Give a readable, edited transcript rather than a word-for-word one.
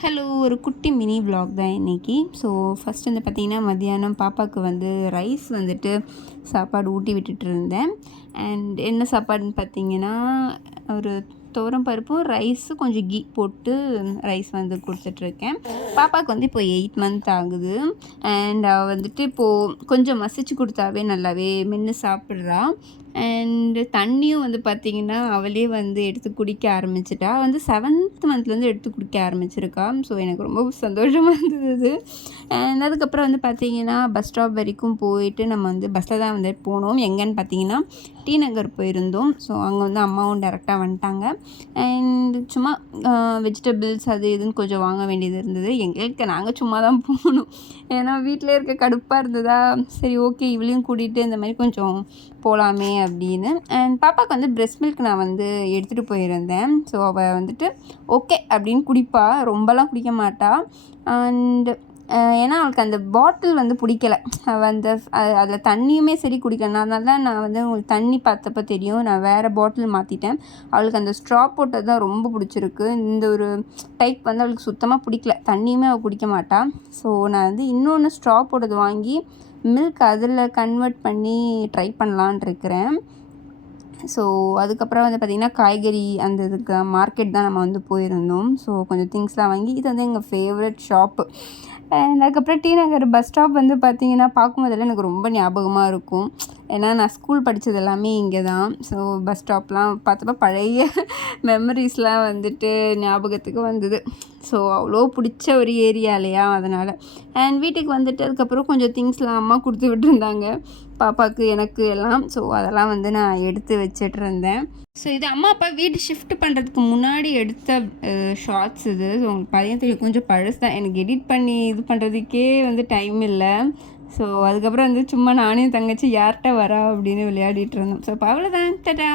Hello! ஒரு குட்டி mini vlog தான் இன்னைக்கு. ஸோ ஃபர்ஸ்ட் வந்து பார்த்தீங்கன்னா, மதியானம் பாப்பாவுக்கு வந்து ரைஸ் வந்துட்டு சாப்பாடு ஊட்டி விட்டுட்டு இருந்தேன். அண்ட் என்ன சாப்பாடுன்னு பார்த்தீங்கன்னா, ஒரு துவரம் பருப்பும், ரைஸு கொஞ்சம் கீ போட்டு ரைஸ் வந்து கொடுத்துட்ருக்கேன். பாப்பாவுக்கு வந்து இப்போ 8 மந்த் ஆகுது. அண்ட் அவள் வந்துட்டு இப்போது கொஞ்சம் மசிச்சு கொடுத்தாவே நல்லாவே மென்று சாப்பிட்றா. அண்டு தண்ணியும் வந்து பார்த்திங்கன்னா, அவளே வந்து எடுத்து குடிக்க ஆரம்பிச்சிட்டா. வந்து 7th மந்த்லேருந்து எடுத்து குடிக்க ஆரம்பிச்சிருக்கா. ஸோ எனக்கு ரொம்ப சந்தோஷமாக இருந்தது. அண்ட் அதுக்கப்புறம் வந்து பார்த்திங்கன்னா, பஸ் ஸ்டாப் வரைக்கும் போயிட்டு நம்ம வந்து பஸ்ஸில் தான் வந்து போனோம். எங்கேன்னு பார்த்தீங்கன்னா, டி நகர் போயிருந்தோம். ஸோ அங்கே வந்து அம்மாவும் டேரெக்டாக வந்துட்டாங்க. அண்ட் சும்மா வெஜிடபிள்ஸ் அது இதுன்னு கொஞ்சம் வாங்க வேண்டியது இருந்தது. நாங்கள் சும்மா தான் போனோம். ஏன்னா வீட்டிலே இருக்க கடுப்பாக இருந்ததா, சரி ஓகே இவளையும் கூட்டிகிட்டு இந்த மாதிரி கொஞ்சம் போகலாமே அப்படின்னு. அண்ட் பாப்பாவுக்கு வந்து பிரெஸ்ட் மில்க் நான் வந்து எடுத்துகிட்டு போயிருந்தேன். ஸோ அவள் வந்துட்டு ஓகே அப்படின்னு குடிப்பா, ரொம்பலாம் குடிக்க மாட்டா. அண்டு ஏன்னா அவளுக்கு அந்த பாட்டில் வந்து பிடிக்கல. அவள் அந்த அதில் தண்ணியுமே சரி குடிக்கல. அதனால தான் நான் வந்து உங்களுக்கு தண்ணி பார்த்தப்போ தெரியும், நான் வேறு பாட்டில் மாற்றிட்டேன். அவளுக்கு அந்த ஸ்ட்ரா போட்டது தான் ரொம்ப பிடிச்சிருக்கு. இந்த ஒரு டைப் வந்து அவளுக்கு சுத்தமாக பிடிக்கல. தண்ணியுமே அவள் குடிக்க மாட்டா. ஸோ நான் வந்து இன்னொன்று ஸ்ட்ரா போட்டது வாங்கி மில்க் அதில் கன்வெர்ட் பண்ணி ட்ரை பண்ணலான்ட்டு இருக்கிறேன். ஸோ அதுக்கப்புறம் வந்து பார்த்திங்கன்னா, காய்கறி அந்த இதுக்கு மார்க்கெட் தான் நம்ம வந்து போயிருந்தோம். ஸோ கொஞ்சம் திங்ஸ்லாம் வாங்கி, இது வந்து எங்கள் ஃபேவரட் ஷாப்பு. அண்ட் அதுக்கப்புறம் டி நகர் பஸ் ஸ்டாப் வந்து பார்த்திங்கன்னா, பார்க்கும்போதெல்லாம் எனக்கு ரொம்ப ஞாபகமாக இருக்கும். ஏன்னா நான் ஸ்கூல் படித்தது எல்லாமே இங்கே தான். ஸோ பஸ் ஸ்டாப்லாம் பார்த்தப்ப பழைய மெமரிஸ்லாம் வந்துட்டு ஞாபகத்துக்கு வந்தது. ஸோ அவ்வளோ பிடிச்ச ஒரு ஏரியா இல்லையா, அதனால். அண்ட் வீட்டுக்கு வந்துட்டு அதுக்கப்புறம் கொஞ்சம் திங்ஸ்லாம் அம்மா கொடுத்து விட்டுருந்தாங்க, பாப்பாவுக்கு எனக்கு எல்லாம். ஸோ அதெல்லாம் வந்து நான் எடுத்து வச்சிட்ருந்தேன். ஸோ இது அம்மா அப்பா வீடு ஷிஃப்ட் பண்ணுறதுக்கு முன்னாடி எடுத்த ஷார்ட்ஸ் இது. ஸோ உங்களுக்கு பார்த்தீங்கன்னா கொஞ்சம் பழசு தான். எனக்கு எடிட் பண்ணி இது பண்ணுறதுக்கே வந்து டைம் இல்லை. ஸோ அதுக்கப்புறம் வந்து சும்மா நானே தங்கச்சி யார்கிட்ட வரா அப்படின்னு விளையாடிட்டு இருந்தோம். ஸோ இப்போ அவ்வளோதான். டாடா.